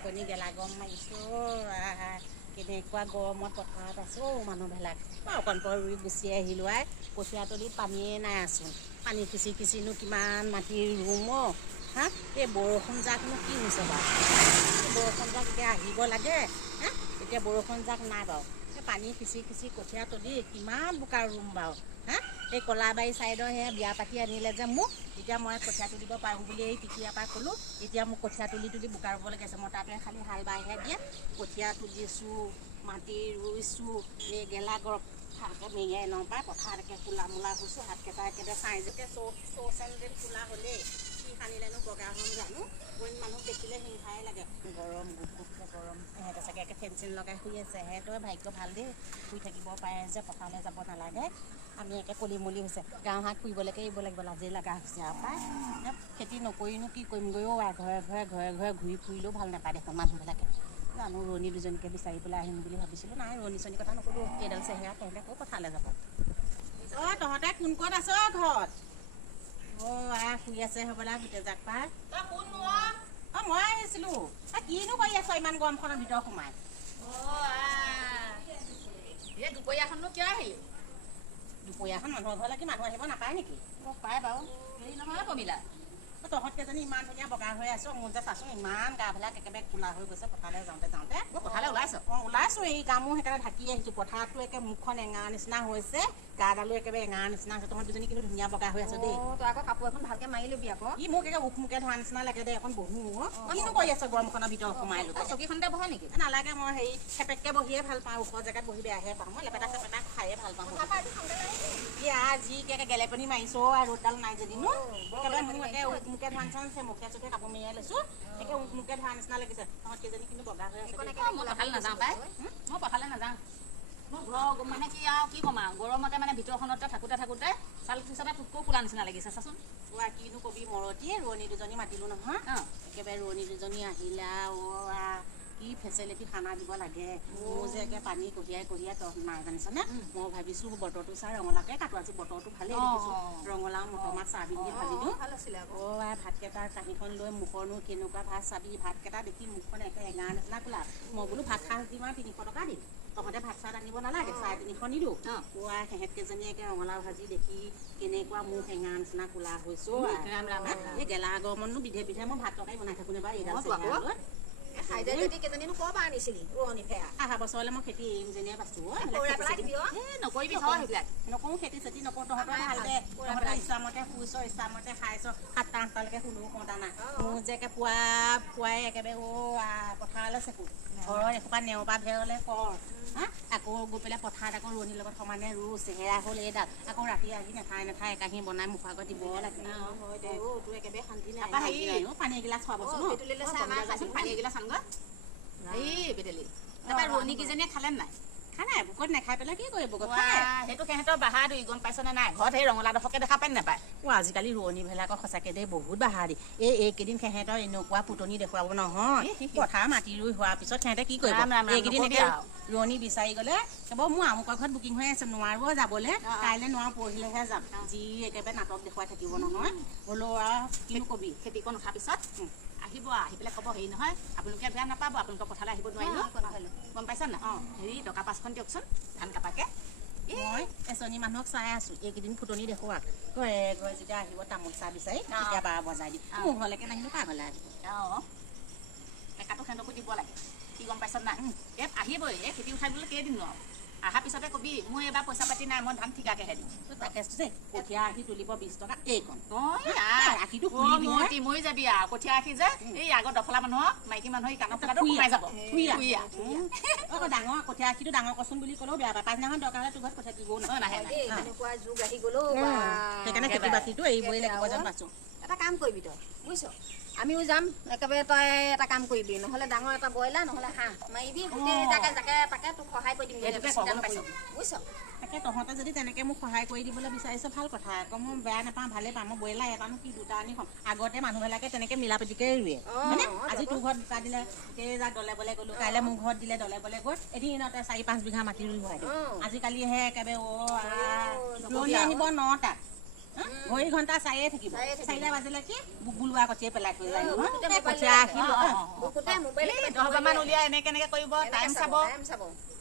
ঢাপনি গেলা গৰম মাৰিছোঁ কেনেকুৱা গৰমত পথাৰত আছোঁ মানুহবিলাক অকণ পৰ ৰুই গুচি আহিলোঁ আই কঠীয়াতলিত পানীয়ে নাই আছোঁ পানী সিঁচি সিঁচিনো কিমান মাটি ৰুম হা এই বৰষুণ জাকনো কি হৈছে বাৰু বৰষুণ জাক এতিয়া আহিব লাগে হা এতিয়া বৰষুণ জাক নাই বাৰু এই পানী সিঁচি সিঁচি কঠীয়াতলি কিমান বোকা ৰুম বাৰু হা এই কলাবাৰী ছাইডৰ সেয়া বিয়া পাতি আনিলে যে মোক এতিয়া মই কঠীয়া তুলিব পাৰোঁ বুলি এই তেতিয়াৰ পৰা ক'লোঁ এতিয়া মোক কঠীয়া তুলি বোকা ৰুব লাগে আছে মই তাতে খালি হাল বাইহে দিয়ে কঠীয়া তুলিছোঁ মাটি ৰুইছোঁ এই গেলা গৰম ভালকৈ মেৰিয়াই নপায় পথাৰকৈ কোলা মোলা হৈছোঁ হাতকেইটা একেবাৰে চাই যেতিয়া চৌ চেণ্ডেল কোলা হ'লেই কি সানিলেনো বগা হ'ম জানো অইন মানুহ দেখিলে হিংসাই লাগে গৰম গুপগুপকৈ গৰম সিহঁতে চাগে একে ফেন চেন লগাই শুই আছে সিহঁতৰ ভাগ্য ভাল দেই শুই থাকিব পাৰে যে পথাৰলৈ যাব নালাগে আমি একে কলি মলি হৈছে গাঁও হাত ফুৰিবলৈকে এৰিব লাগিব লাজেই লগা হৈছে আৰু পায় খেতি নকৰিনো কি কৰিমগৈও ঘৰে ঘৰে ঘূৰি ফুৰিলেও ভাল নাপায় দেখোন মানুহবিলাকে জানো ৰোৱনী দুজনীকে বিচাৰি পেলাই আহিম বুলি ভাবিছিলোঁ নাই ৰোৱনী চনী কথা নক'লোঁ কেইডাল চেহেৰা তহঁতে ক'ৰ পথাৰলৈ যাব তহঁতে কোন ক'ত আছ ঘৰত শুই আছে হ'বলা গোটেই জাক পাই মই আহিছিলোঁ কিনো কৰি আছ ইমান গৰমখনৰ ভিতৰত সোমাই দুপৰীয়াখননো কিয় আহিলি দুপৰীয়াখন মানুহৰ ঘৰলৈ কি মানুহ আহিব নাপায় নেকি পায় বাৰু হেৰি নহয় কমিলা তহঁতকেইজনী ইমান ধুনীয়া বগা হৈ আছোঁ মোৰ যে চাচোন ইমান গাবিলাক একেবাৰে কোলা হৈ গৈছে পথাৰলৈ যাওঁতে পথাৰলৈ ওলাইছ ওলাইছোঁ এই গা মোৰ সেইকাৰণে ঢাকি আহিছোঁ পথাৰটো একে মুখখন এঙা নিচিনা হৈছে গাডালো একেবাৰে এঙা নিচিনা হৈছে তহঁত দুজনী কিন্তু ধুনীয়া বগা হৈ আছোঁ দেই তই আকৌ কাপোৰ এখন ভালকৈ মাৰি ল'বি আকৌ ই মোক একে উখমুকে ধৰা নিচিনা লাগে দেই এখন বহো কিনো কৰি আছে গৰমখনৰ ভিতৰত সোমাই লৈ চকীখনতে বহা নেকি নালাগে মই হেৰি খেপেককৈ বহিয়ে ভাল পাওঁ ওখ জেগাত বহি বেয়াহে পাওঁ মই লেপেটা চেপেটা খায়ে ভাল পাওঁ এতিয়া যি একে গেলেপনি মাৰিছোঁ আৰু ৰ'দডাল নাই যদিনো একেবাৰে মোৰ একে উখমুকে ধৰা নিচিনা হৈছে মুখে চুখে কাপোৰ মেৰিয়াই লৈছোঁ একে উখমুকে ধৰা নিচিনা লাগিছে তহঁতকেইজনী কিন্তু বগা হৈ আছে মই পথাৰলৈ নাযাওঁ পাই মই পথাৰলৈ নাযাওঁ মানে কি আৰু কি ক'ম আৰু গৰমতে মানে ভিতৰখনতে থাকোঁতে চাল পিছতে তোতকৈও কোলা নিচিনা লাগিছে চাচোন কিনো কবি মৰতি ৰোৱনী দুজনী মাতিলোঁ নহয় একেবাৰে ৰোৱনী দুজনী আহিলা কি ফেচিলিটি খানা দিব লাগে মোৰ যে একে পানী কঢ়িয়াই তহঁত নাই জানিছনে মই ভাবিছোঁ বতৰটো চাই ৰঙালাওকে কাটো আজি বতৰটো ভালেই দেখিছোঁ ৰঙালাও মটৰ মাছ চাবিন দি ভাজি দিওঁ ভাল আছিলে ভাতকেইটাৰ কাঁহীখন লৈ মুখৰনো কেনেকুৱা ভাত চাবি ভাতকেইটা দেখি মুখখন একে এঙা নিচিনা কোলা মই বোলো ভাত সাজ দিম আৰু 300 টকা দিম তহঁতে ভাত চাত আনিব নালাগে 350 নিদিওঁ সিহঁতকেইজনীয়ে একে ৰঙালাও ভাজি দেখি কেনেকুৱা মুখ এঙা নিচিনা কোলা হৈছোঁ এই গেলা গৰমতনো বিধে বিধে মই ভাত তৰকাৰী বনাই থাকোঁ এবাৰ এইডাল অহা বছৰলৈ মই খেতি এৰিম যেনে পাইছোঁ নকৰোঁ খেতি চেতি নকৰোঁ তহঁতৰ ভালকে তহঁতৰ ইচ্ছামতে শুইছ ইচ্ছামতে খাইছ 7টা 8টালৈকে শুনো কওঁতা নাই মোৰ যে একে পুৱাই একেবাৰে পথাৰলৈ চেকোঁ ঘৰৰ এসোপা নেওপা ভেৰলৈ কৰ আকৌ গৈ পেলাই পথাৰত আকৌ ৰোৱনীৰ লগত সমানে চেহেৰা হ'ল এইডাল আকৌ ৰাতি আহি নেথাই একাহি বনাই মুখ আগত দিব লাগে তোৰ একেবাৰে শান্তি নাই পানী এগিলাচ খুৱাবচোন পানী এগিলাচ আনগৈ এই বেটেলি তাৰপৰা ৰোৱনীকেইজনীয়ে খালে নাই নাই বুকত নাখাই পেলাই কি কৰিব সেইটো সিহঁতৰ বাহাদুৰি গম পাইছনে নাই ঘৰত সেই ৰঙালাওডোখৰকে দেখা পাই নাপায় আজিকালি ৰোৱনীবিলাকৰ সঁচাকৈ দেই বহুত বাহাদুৰি এইকেইদিন সিহঁতৰ এনেকুৱা পুতনি দেখুৱাব নহয় পথাৰ মাটি ৰুই হোৱাৰ পিছত সিহঁতে কি কৰিব এইকেইদিন ৰোৱনী বিচাৰি গ'লে কেৱল মোৰ আমুকৰ ঘৰত বুকিং হৈ আছে নোৱাৰো যাবলৈ কাইলৈ নোৱাৰো পৰহিলৈহে যাম যি একেবাৰে নাটক দেখুৱাই থাকিব নহয় হ'লেও আৰু কিনো কবি খেতিকণ উঠাৰ পিছত আহিব আহি পেলাই ক'ব হেৰি নহয় আপোনালোকে বেয়া নাপাব আপোনালোকৰ পথাৰলৈ আহিব নোৱাৰিলোঁ গম পাইছা নাই হেৰি টকা 5খন দিয়কচোন ধান কাটাকে মই এজনী মানুহক চাই আছোঁ এইকেইদিন ফুটনি দেখুওৱা ঘৰে যেতিয়া আহিব তামোল চাহ বিচাৰি তেতিয়া বাৰ বজাই দিম মোৰ ঘৰলৈকে নাহিলোঁ কাৰ ঘৰলৈ আহিব টেকাটো সিহঁতকো দিব লাগে কি গম পাইছ নাই ইয়াত আহিবই এই খেতি উঠাই কেইদিন ন অহাৰ পিছতে কবি মোৰ এইবাৰ পইচা পাতি নাই মই ধান ঠিকাকেহে দিম তাকে কঠীয়া আখি তুলিব 20 টকা এইকণ আখিটো মৰি যাবি আৰু কঠীয়া আখি যে এই আগৰ দফলা মানুহৰ মাইকী মানুহৰ কাণৰ ফুটাটো সোমাই যাব ডাঙৰ কঠীয়া আখিটো ডাঙৰ কচোন বুলি ক'লেও বেয়া পায় পাছদিনাখন দৰকাৰ হ'লে তোৰ ঘৰত কঠীয়া দিবও নাহে সেইকাৰণে খেতি বাতিটো এৰিবই লাগিব যেন পাইছোঁ এটা কাম কৰিবি তই বুজিছ আমিও যাম একেবাৰে তই এটা কাম কৰিবি নহ'লে ডাঙৰ এটা ব্ৰইলাৰ নহ'লে হাঁহ মাৰিবি তাকে তোক সহায় কৰি দিম বুজিছ তাকে তহঁতে যদি তেনেকৈ মোক সহায় কৰি দিবলৈ বিচাৰিছ ভাল কথা আকৌ মই বেয়া নাপাওঁ ভালেই পাওঁ মই ব্ৰইলাৰ এটানো কি দুটা আনি খাম আগতে মানুহবিলাকে তেনেকৈ মিলা প্ৰীতিকৈ ৰুৱে মানে আজি তোৰ ঘৰত দুটা দিলে কেইজাক দলে বলে গ'লোঁ কাইলৈ মোৰ ঘৰত দিলে দলে বলে গৈ এদিনতে 4-5 বিঘা মাটি ৰুই হোৱাই আজিকালিহে একেবাৰে ৰোৱনী আহিব 9টা ঘড়ী ঘণ্টা চায়ে থাকিব চায়ে থাকিব। 4টা বাজিলে কি বুগুলোৱা কঠিয়াই পেলাই থৈ যায় নহয় বুকুতে এই কঠীয়া আহিল বুকুতে মোবাইল 10 উলিয়াই এনেকে কৰিব টাইম চাব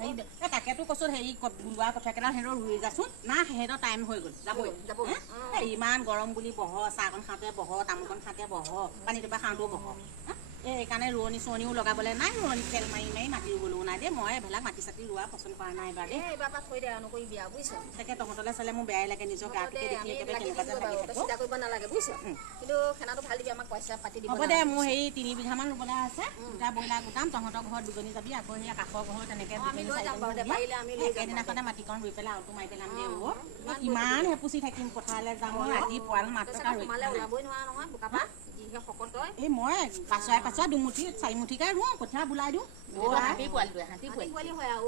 এই তাকেতো কৈছো হেৰি বুলোৱা কঠিয়াকেইটা সিহঁতৰ ৰুই যাচোন না সিহঁতৰ টাইম হৈ গ'ল যাবই যাব। ইমান গৰম বুলি বহ চাহকণ খাওঁতে বহ তামোলকণ খাওঁতে বহ পানী টোপা খাওঁতেও বহ এইকাৰণে ৰোৱনী চোৱনীও লগাবলৈ নাই ৰোৱনী খেল মাৰি মাৰি মাটি ৰুবলৈও নাই দেই মই এইবিলাক মাটি চাটি ৰোৱা পচন্দ কৰা নাই এবাৰ দেই এইবাৰ পৰা থৈ দে আৰু নকৰিবি আৰু বুজিছ তাকে তহঁতলৈ চালে মোৰ বেয়াই লাগে নিজৰ গাটোকে দেখি একেবাৰে কেনেকুৱা যেন লাগি থাকো চিন্তা কৰিব নালাগে বুজিছ কিন্তু খানাটো ভাল দিবি আমাক পইচা পাতি দিব হ'ব দে মোৰ হেৰি 3 বিঘামান ৰুবলৈ আছে দুটা ব্ৰইলাৰ গোটাম তহঁতৰ ঘৰত দুজনী যাবি আকৌ সেই কাষৰ ঘৰত তেনেকৈ একেদিনাখনে মাটিকণ ৰুই পেলাই আউটো মাৰি পেলাম দে ইমান হেপুচি থাকিম পথাৰলৈ যাম ৰাতি পোৱাল মাত্ৰ ওলাবই নোৱাৰা নহয় বোকা পা যিহে শকত তই এই মই পাছুৱাই দুমুঠি 4 মুঠিকৈ ৰুওঁ কঠীয়া বোলাই দিওঁ হাতী পোৱালি হয় আৰু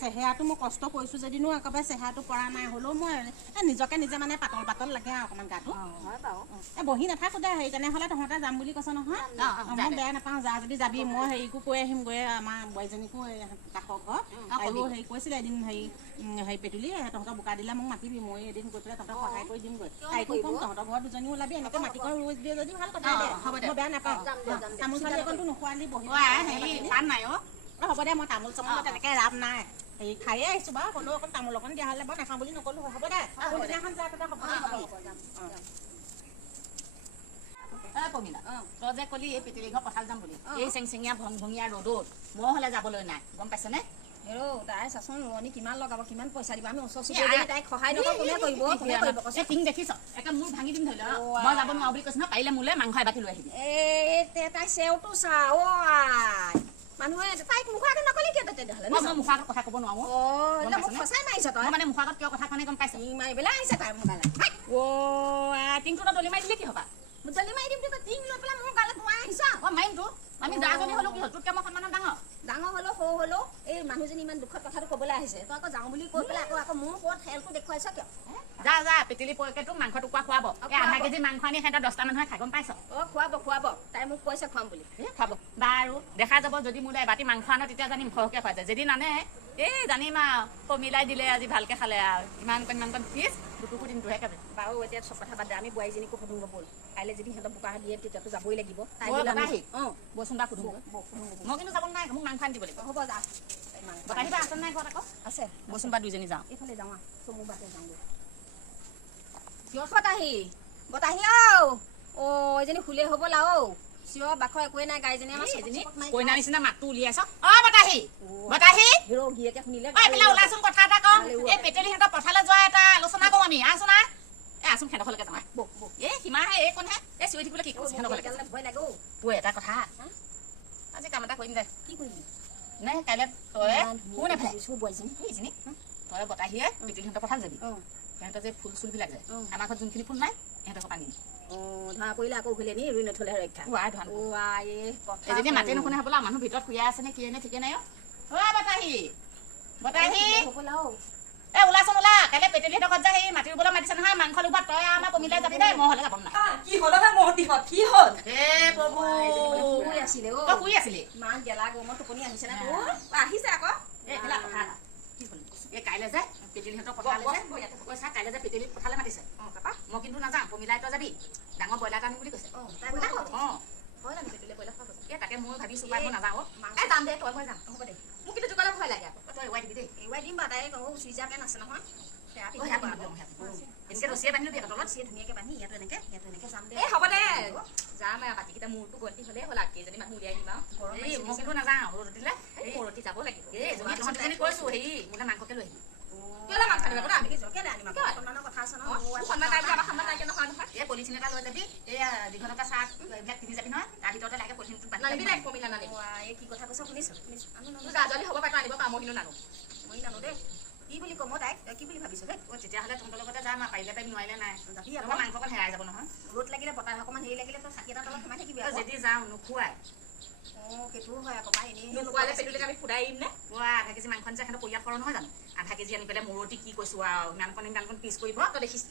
চেহেৰাটো মই কষ্ট কৰিছোঁ যদিনো একেবাৰে চেহেৰাটো পৰা নাই হ'লেও মই নিজকে নিজে মানে পাতল লাগে আৰু অকণমান গাটো এই বহি নাথাকো দে হেৰি তেনেহ'লে তহঁতে যাম বুলি কৈছ নহয় মই বেয়া নাপাওঁ যা যদি যাবি মই হেৰিকো কৈ আহিমগৈ আমাৰ বোৱাৰীজনীকো কাষৰ ঘৰ আৰু হেৰি কৈছিলে এদিন হেৰি পেটুলি তহঁতৰ বোকা দিলে মোক মাতিবি মই এদিন গৈ পেলাই তহঁতক সহায় কৰি দিমগৈ তাইকো ক'ম তহঁতৰ ঘৰত দুজনীও ওলাবি এনেকৈ মাটিকণ ৰুই দিয়ে যদি ভাল কথা দে মই বেয়া নাপাওঁ তামোল চালি অকণটো নোখোৱালি বহি হ'ব দে মই তামোল চামোল তেনেকৈ ৰাপ নাই হেৰি খায়ে আহিছোঁ বাৰু হ'লেও অকণ তামোল অকণ দিয়া হ'লে বাৰু নাখাওঁ বুলি নক'লোঁ হ'ব দে কোনদিনাখন যা তই পমিলা তই যে কলি এই পেটেলি ঘৰ পথাৰ যাম বুলি এই চেংচেঙীয়া ভংভঙীয়া ৰ'দত মই হ'লে যাবলৈ নাই গম পাইছেনে তাই চাচোন ৰোৱনী কিমান লগাব কিমান পইচা দিব আমি ওচৰ চুবুৰীয়া তাইক সহায় নকৰোঁ কোনে কৰিব টিং দেখিছ একে মোৰ ভাঙি দিম ধৰি ল মই যাব নোৱাৰো বুলি কৈছো ন পাৰিলে মোলৈ মাংস এবাতি লৈ আহিবি তাই চেওটো চা মানুহে তাইক মুখৰ আগত নকলি কিয় তেতিয়াহ'লে মই মুখৰ আগত কথা ক'ব নোৱাৰো মোক ফচাই মাৰিছ তই মানে মুখৰ আগত কিয় কথা কোৱা নাই গম পাইছ মাৰি পেলাই আহিছে তাই মোৰ গালে টিংটো দলি মাৰি দিলে কি হ'বা দলি মাৰি দিম টিং লৈ পেলাই মোৰ গালে সোমাই আহিছ মাৰিমতো আমি যাজনী হ'লেও কি হ'ল তোতকৈ মই সন্মানত ডাঙৰ হ'লেও সৰু হ'লেও এই মানুহজনী ইমান দুখত কথাটো ক'বলৈ আহিছে তই আকৌ যাওঁ বুলি কৈ পেলাই আকৌ মোৰ ওপৰত খেলটো দেখুৱাইছ কিয় যা পেটেলি পইকে তোক মাংস টুকুৰা খুৱাব আধা কেজি মাংস আনি সিহঁতৰ 10টা মানুহে খাই গম পাইছ খুৱাব তাই মোক কৈছে খুৱাম বুলি খুৱাব বাৰু দেখা যাব যদি মোলৈ এবাতি মাংস আনো তেতিয়া জানিম সৰহকৈ খোৱা যায় যদি নানে এই জানিম আৰু মিলাই দিলে আজি ভালকৈ খালে আৰু ইমানকণ ফিজ দুটুকু দিনটোহে খাবে বাৰু এতিয়া চব কথা বাদ দে আমি বোৱাৰীজনীকো সুধোঁ ব'ল কাইলৈ যদি সিহঁতৰ বোকা দিয়ে তেতিয়াতো যাবই লাগিব বচোন বা সুধোঁ মই কিন্তু যাব নাই মোক মাংস আনি দিব লাগিব হ'ব যা বতাহিবা আছে নাই ঘৰত আকৌ আছে বচোন বা দুইজনী যাওঁ এইফালে যাওঁ চমু বাটে যাওঁগৈ বতাহি এজনী শুলে হ'বলা চিঞৰ বাখৰ একোৱে নাই গাইজনী আমাৰ কইনা নিচিনা মাতটো উলিয়াইছ হিৰ' গিৰিয়েকে শুনিলে ওলাচোন কথা এটা কওঁ এই পেটেলিহঁতৰ পথাৰলৈ যোৱা এটা আলোচনা কৰোঁ আমি আছোন আছোন সিহঁতলৈকে যাওঁ এই সীমাহে এই কণহে এই চিঞৰি থাকিবলৈ কি কৈছে সিহঁতলৈকে ভয় লাগে এটা কথা আজি কাম এটা কৰিম দে কি কৰিবি নাই কাইলৈ তই কোন বোৱাৰীজনী তই বতাহিয়ে পেটেলিহঁতৰ পথাৰ যাবি সিহঁতৰ যে ফুল চুলবিলাক যায় আমাৰ ঘৰত যোনখিনি ফুল নাই সিহঁতক পানী ধৰা পৰিলে আকৌ ঘূলে নি ৰুই নথলে ৰক্ষা এজনী মাতে নুশুনে হ'বলা মানুহ ভিতৰত শুই আছে নে কি নে ঠিকে নাই বতাহি এ ওলাচোন ওলা কাইলৈ পেটেলিহঁতৰ ঘৰত যায় সেই মাটি ৰুবলৈ মাতিছে নহয় মাংস লুবা তই আমাৰ কমিলাই যাবি দেই মই হ'লে যাব নাই কি হ'ল মহতিহঁত কি হ'ল প্ৰভু শুই আছিলে তই শুই আছিলি ইমান গেলা গৰমত টোপনি আহিছে নে তোৰ আহিছে আকৌ এইবিলাক কথা কি হ'ল এই কাইলৈ যে পেটেলিহঁতৰ পথাৰলৈ যে কৈছা কাইলৈ যে পেটেলি পথাৰলৈ মাতিছে মই কিন্তু নাযাওঁ পমিলাই তই যাবি ডাঙৰ ব্ৰইলাৰ এটা আনিম বুলি কৈছে তাকে মই ভাবিছোঁ মই নাযাওঁ যাম দে তই মই যাম হ'ব দে মোক কিন্তু জোকালে ভয় লাগে আকৌ তই এৱাই দিবি দেই এৱাই দিম বা তাই চুইজাৰলেণ্ড আছে নহয় এনেকৈ ৰছীয়ে বান্ধি ল'বি তলত ধুনীয়াকৈ বান্ধি ইয়াতো এনেকৈ যাম দে হ'ব দে যাম বাকীকেইটা মূৰটো গন্তি হ'লেই হ'ল আৰু কেইজনী মানুহ উলিয়াই দিম আৰু মই কিন্তু নাযাওঁ ৰ'দ দিলে মোৰ ৰতি যাব লাগিব তহঁতজনী কৈছোঁ হেৰি মোলৈ মাংসকে লৈ আহিবি কেলৈ মাংস আনিব কথা আছে এই পলিথিন এটা লৈ যাবি এই দীঘলকা চাহ এইবিলাক কিনি যাবি নহয় তাৰ ভিতৰতে লাগে পলিথিনটো কি কথা কৈছ শুনিছ যদি হ'ব পাৰে আনিব পাৰোঁ মই কিন্তু নানো মই নানো দেই কি বুলি ক'ম তাইক তই কি বুলি ভাবিছ দেই তেতিয়াহ'লে তহঁতৰ লগতে যাম পাৰিলে পাৰিম নোৱাৰিলে নাই যাবি আকৌ মাংসকণ হেৰাই যাব নহয় ৰ'দ লাগিলে বতাহ অকণমান হেৰি লাগিলে তই চাকি এটা তলত সোমাই থাকিবি যদি যাওঁ নোখোৱাই সেইটোও হয় আকৌ পাই এনেই নোখোৱালে পেটুলিক আমি ফুটাই দিম নে আধা কেজি মাংস আনিছে সিহঁতৰ পৰিয়াল কৰণ নহয় জানো আধা কেজি আনি পেলাই মূৰতি কি কৈছোঁ আৰু ইমানকণ পিচ কৰিব তই দেখিছ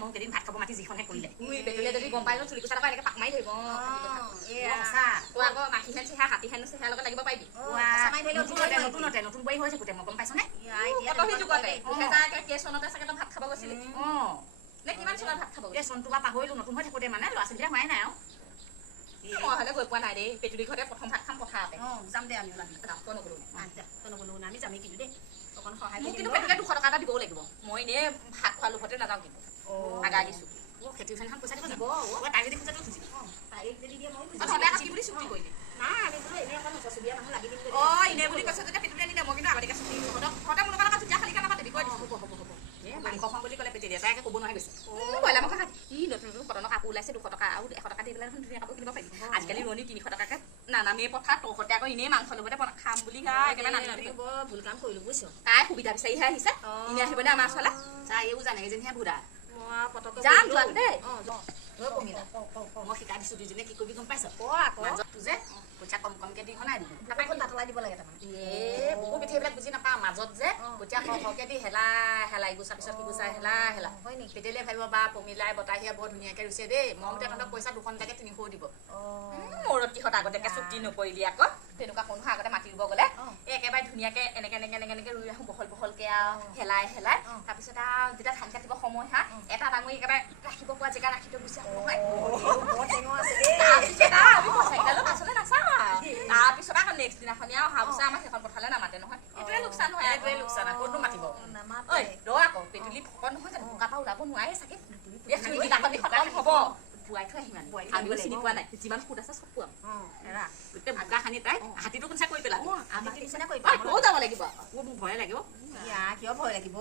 মোক এদিন ভাত খাব মাতি যিখনহে কৰিলে পেটুলিয়ে যদি গম পাই চুলি কুচা এনেকৈ পাক মাৰি ধৰিব আকৌ মাখিহেন চিহা হাতীহেন চিহাৰ লগত লাগিব পাৰিবি নতুন বোৱাৰী হৈ থাকোঁতে মই গম পাইছনে কেছ চনতে চাগে তই ভাত খাব গৈছিলি নে কিমান চনত ভাত খাব এই চনটো বা পাহৰিলো নতুন হৈ থাকোঁতে মানে ল'ৰা ছোৱালীবিলাক হোৱাই নাই আৰু মই হ'লে গৈ পোৱা নাই দেই পেটুলি ঘৰতে প্ৰথম ভাত খাম পথাৰতে যাম দে আমি ওলাবি তই নগ'লো তই নগ'লো আমি যামেই কিন্তু দেই অকণ সহায় মোক কৰি কিন্তু পেটুলিয়ে 200 টকা এটা দিবও লাগিব মই এনেই ভাত খোৱা লোভতে নাযাওঁ কিন্তু আগা দিছোঁ খেতি উঠানখন পইচা দিব যাব তাই যদি খোজাটো খুজিম তাইক যদি দিয়ে মই তহঁতে কি বুলি চুক্তি কৰিলি নাই আমি বোলো এনেই অকণ ওচৰ-চুবুৰীয়া মানুহ লাগি দিম এনেই বুলি কৈছে যেতিয়া পেটুলিয়ে নিদিয়ে মই কিন্তু আগতীয়াকৈ চুক্তি তহঁতে মোৰ লগত তেতিয়া খালী কাম নাপাতিবি কৈ দিছোঁ হ'ব মাংস খাওঁ বুলি ক'লে পেটুলিয়ে তাই ক'ব নোৱাৰি গৈছে ব্ৰইলাৰ মাংস খাই নতুন নতুন কটনৰ কাপোৰ ওলাইছে 200 টকা আৰু 100 টকা দি পেলাই দেখোন ধুনীয়া কাপোৰ কিনিব পাৰিবি আজিকালি ৰোৱনী 300 টকাকৈ নানামেই পথাৰ তহঁতে আকৌ এনেই মাংস লগতে খাম বুলি একেবাৰে নানামি বৰ ভুল কাম কৰিলোঁ বুজিছ তাই সুবিধা বিচাৰিহে আহিছে এনে আহিবনে আমাৰ ওচৰলৈ চাই এইবোৰ জানে যেনিহে ভুদা মই পটককৈ যাম যোৱাটো দেই মই শিকাই দিছোঁ দুইজনীয়ে কি কৰিবি গম পাইছ আকৌ মাজতটো যে পইচা কম কমকৈ দি বনাই দিবি তাতে তাতলাই দিব লাগে তাৰমানে বহুত পিঠি এইবিলাক বুজি নাপাওঁ মাজত যে পইচা সৰহকৈ দি হেলাই গুচাৰ পিছত কি গুচাই হেলা হয় নেকি পেটেলিয়ে ভাবিব বা পমিলাই বতাহিয়া বৰ ধুনীয়াকৈ ৰুইছে দেই মমতে তহঁতক পইচা 200 টকাকৈ 300 দিব মূৰত কিহত আগতীয়াকৈ চুক্তি নকৰিলি আকৌ তেনেকুৱা কোনো আগতে মাতি ৰুব গ'লে একেবাৰে ধুনীয়াকৈ এনেকৈ ৰুই ৰাখোঁ বহলকৈ আৰু হেলাই তাৰপিছত আৰু যেতিয়া ধান কাটিব সময় হা এটা ডাঙৰি একেবাৰে ৰাখিব পৰা জেগা ৰাখি থৈ গুচি আহোঁ তাৰপিছত আকৌ নেক্সট দিনাখনি আৰু অহা বছৰ আমাৰ সেইখন পথাৰলৈ নামাতে নহয় এইটোৱে লোকচান হয় এইটোৱে লোকচান হয় ক'তনো মাতিব ঐ ৰ আকৌ পেটুলি ভকত নহয় জানো বোকা পৰা ওলাব নোৱাৰে চাগে হ'ব পুৱাই থৈ আহিম আমিও চিনি পোৱা নাই যিমান সুত আছে চব পুৱাম গোটেই বোকা সানি তাই হাতীটো কোনচা কৰি পেলাব তইও যাব লাগিব মোৰ ভয়ে লাগিব কিয় ভয় লাগিব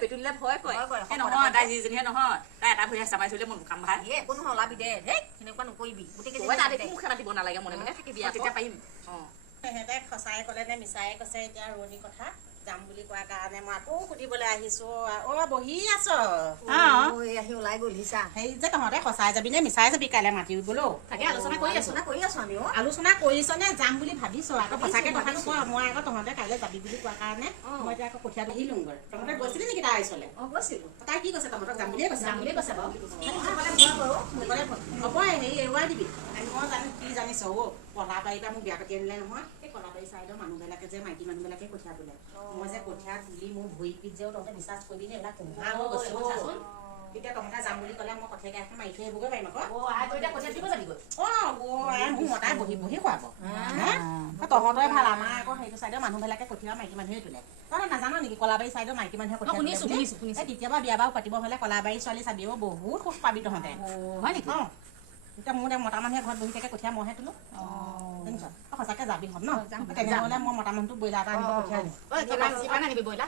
পেটুলিলে ভয় কৰে নহয় তাই যিজনীহে নহয় তাই এটা ভৰি চাবাই থলে মোৰ কাম ভাল একো নহয় ওলাবি দে সেনেকুৱা নকৰিবি গোটেই মুখে মাতিব নালাগে মনে মনে থাকিবি তেতিয়া পাৰিম সিহঁতে সঁচাই ক'লে নে মিছাই কৈছে এতিয়া ৰোৱনী কথা যাম বুলি কোৱাৰ কাৰণে মই আকৌ সুধিবলৈ আহিছো বহি আছ আহি ওলাই গ'লিছা সেই যে তহঁতে সঁচাই যাবি নে মিছাই যাবি কাইলৈ মাতি বোলো তাকে আলোচনা কৰি আছো আমি আলোচনা কৰিছ নে যাম বুলি ভাবিছ আকৌ সঁচাকে কথাটো কোৱা মই আকৌ তহঁতে কাইলৈ যাবি বুলি কোৱাৰ কাৰণে মই এতিয়া আকৌ কঠীয়া আহিলোগৈ তহঁতে গৈছিলি নেকি তাই ওচৰলৈ গৈছিলো তাই কি কৈছে তহঁতক যাম বুলিয়ে কৈছে বাৰু হ'ব হেৰি এৰুৱাই দিবি মই জানো কি জানিছ কলাবাৰীৰ মোক বিয়া পাতি আনিলে নহয় এই কলাবাৰী চাইডৰ মানুহবিলাকে যে মাইকী মানুহবিলাকে কঠীয়া তোলে মই যে কঠীয়া তুলি মোৰ ভৰি পিত যেও তহঁতে বিশ্বাস কৰিবি নে এইবিলাক কুঁহা হৈ গৈছে চাচোন তেতিয়া তহঁতে যাম বুলি ক'লে মই কঠীয়া এখন মাৰি থৈ আহিবগৈ পাৰিম আকৌ মোৰ মতাই বহি খুৱাব তহঁতৰে ভাল আমাৰ আকৌ সেইটো চাইডৰ মানুহবিলাকে কঠীয়া মাইকী মানুহে তোলে তহঁতে নাজানো নেকি কলাবাৰী চাইডৰ মাইকী মানুহে কঠীয়া কেতিয়াবা বিয়া বাৰু পাতিব হ'লে কলাবাৰী ছোৱালী চাবিও বহুত সুখ পাবি তহঁতে হয় নেকি এতিয়া মোৰ মতা মানুহে ঘৰত বহি থাকে কঠীয়া মইহে তোলো সঁচাকে যাবি হম ন তেনেহ'লে মই মতা মানুহটো ব্ৰইলাৰ এটা আনিব পঠিয়াই দিম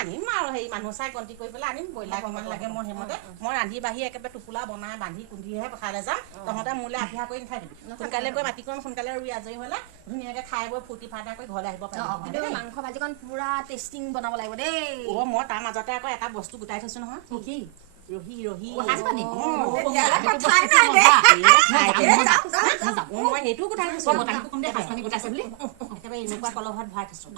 আনিম আৰু হেৰি মানুহ চাই গন্তি কৰি পেলাই আনিম ব্ৰইলাৰ কিমান লাগে মই সেইমতে মই ৰান্ধি বাঢ়ি একেবাৰে টোপোলা বনাই বান্ধি কুন্ধিহে পথাৰলৈ যাম তহঁতে মোলৈ আধিয়া কৰি নাথাই দিবি সোনকালে গৈ মাটি কম সোনকালে ৰুই আজৰি হ'লে ধুনীয়াকৈ খাই বৈ ফূৰ্তি ফাৰ্তা কৰি ঘৰলৈ আহিব পাৰিম মাংস ভাজিকণ পুৰা টেষ্টিং বনাব লাগিব দেই মই তাৰ মাজতে আকৌ এটা বস্তু গোটাই থৈছো নহয় কি ৰহি সেইটো গোটাই থৈছো একেবাৰে এনেকুৱা কলহত ভৰাই থৈছো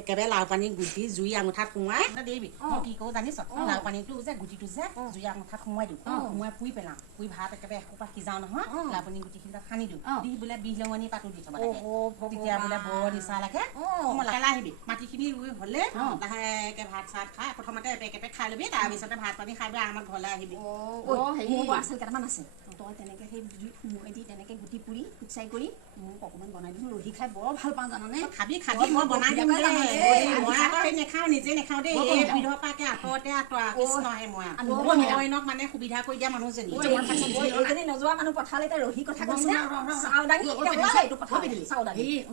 একেবাৰে লাও পানী গুটি জুই আঙুঠাত সোমোৱাই দেবি মই কি কৰো জানিছ লাও পানীটো যে গুটিটো যে জুই আঙুঠাত সোমোৱাই দিওঁ সোমোৱাই পুৰি পেলাওঁ পুৰি ভাত একেবাৰে এসোপা সিজাও নহয় লাও পানী গুটিখিনি তাত সানি দিওঁ দি বোলে বিহলঙনি পাতো দি থব লাগে তেতিয়া বোলে বৰ নিচা লাগে আহিবি মাটিখিনি ৰুই হ'লে লাহেকে ভাত চাত খাই প্ৰথমতে এপেক খাই ল'বি তাৰপিছতে ভাত পানী খাই লৈ আমাক ঘৰলৈ আহিবি কেইটামান আছে তই তেনেকে সেই সোমোৱাই দি তেনেকে গুটি পুৰি ফুটচাই কৰি মোক অকণমান বনাই দিম ৰহি খাই বৰ ভাল পাওঁ জানানে খাবি মই বনাই দিম মই আকৌ সেই নেখাওঁ নিজে নেখাওঁ দেই এই বিধৰ পৰাকে আঁতৰতে কৃষ্ণহে মই মানে সুবিধা কৰি দিয়া মানুহজনী নোযোৱা মানুহ পঠালে এতিয়া ৰহি কথা কৈছে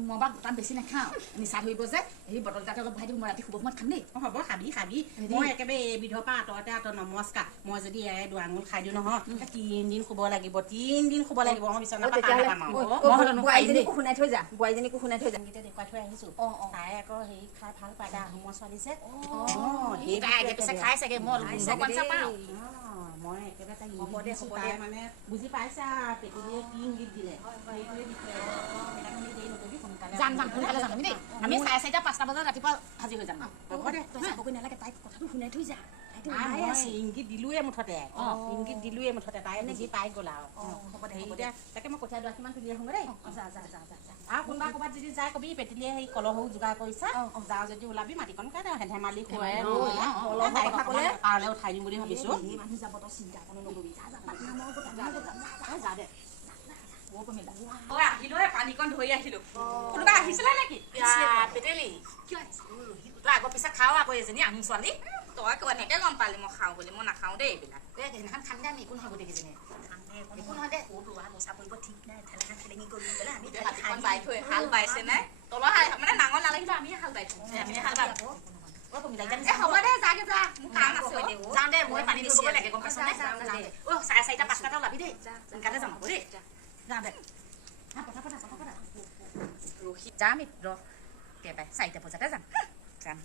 মই বা তাত বেছি নাখাওঁ নিচা ধৰিব যে সেই বটল তাতে অলপ ভৰাই দিম মই ৰাতি শুব সময়ত খাম দেই হ'ব খাবি মই একেবাৰে এই বিধৰ পৰা আঁতৰতে নমস্কাৰ মই যদি এৰে দুআঙুল খাই দিওঁ নহয় 3 দিন শুব লাগিব 3 দিন শুব লাগিব মই বিচনা শুনাই থৈ যা বোৱাৰীজনীকো শুনাই থৈ যা দেখুৱাই থৈ আহিছো তাই আকৌ হেৰি খাই ভাল পায় দা আহোমৰ ছোৱালী যে খাই চাগে মই একেবাৰে তাই মানে বুজি পাইছা পেটুলিয়ে কি ইংগিত দিলে যাম সোনকালে যাম দেই আমি 4:30 5টা বজাত ৰাতিপুৱা হাজিৰ হৈ যাম হ'ব দে তই চাবগৈ নালাগে তাইক কথাটো শুনাই থৈ যা ইংগিত দিলোৱে মুঠতে ইংগিত দিলোৱে মুঠতে তাই বুজি পাই গ'ল আৰু হ'ব দে হেৰি দে তাকে মই কঠীয়া 10মান তুলি আহোঁগৈ দেই যা আৰু কোনোবা ক'ৰবাত যদি যায় কবি পেটিলিয়ে সেই কলহো যোগাৰ কৰিছা যাওঁ যদি ওলাবি মাটিকণ ধেমালি খুৱাই পাৰলে উঠাই দিম বুলি ভাবিছোঁ মানুহ যাব তই চিন্তা কোনো নকৰিবি যা দে আহিলো পানীকণ ধৰি আহিলো কোনোবা আহিছিলে নেকি পেটেলি কিয় তই আগৰ পিছত খাওঁ আকৌ এজনী আহোঁ ছোৱালী তই কেনেকৈ গম পালি মই খাওঁ বুলি মই নাখাওঁ দেই এইবিলাক সেইদিনাখন খাম দে আমি একো নহয় গোটেইকেইজনী একো নহয় দে বচা পৰিব ঠিক নাই ঠেলেঙা ঠেলেঙি কৰি পেলাই আমি মাটিকণ বাই থৈ হাল বাইছে নাই তলৰ মানে নাঙল নালাগিব আমিয়ে হাল বাই থওঁ আমিয়ে হাল বাই হ'ব দে যাগে যা মোৰ কাম আছে যাওঁ দে মই পানী ধৰিব লাগে গম পাইছ নে 4:30 5টাতে ওলাবি দেই সোনকালে যাম হ'ব দেই যাওঁ দে ৰখি যাম ৰ একেবাৰে 4টা বজাতে যাম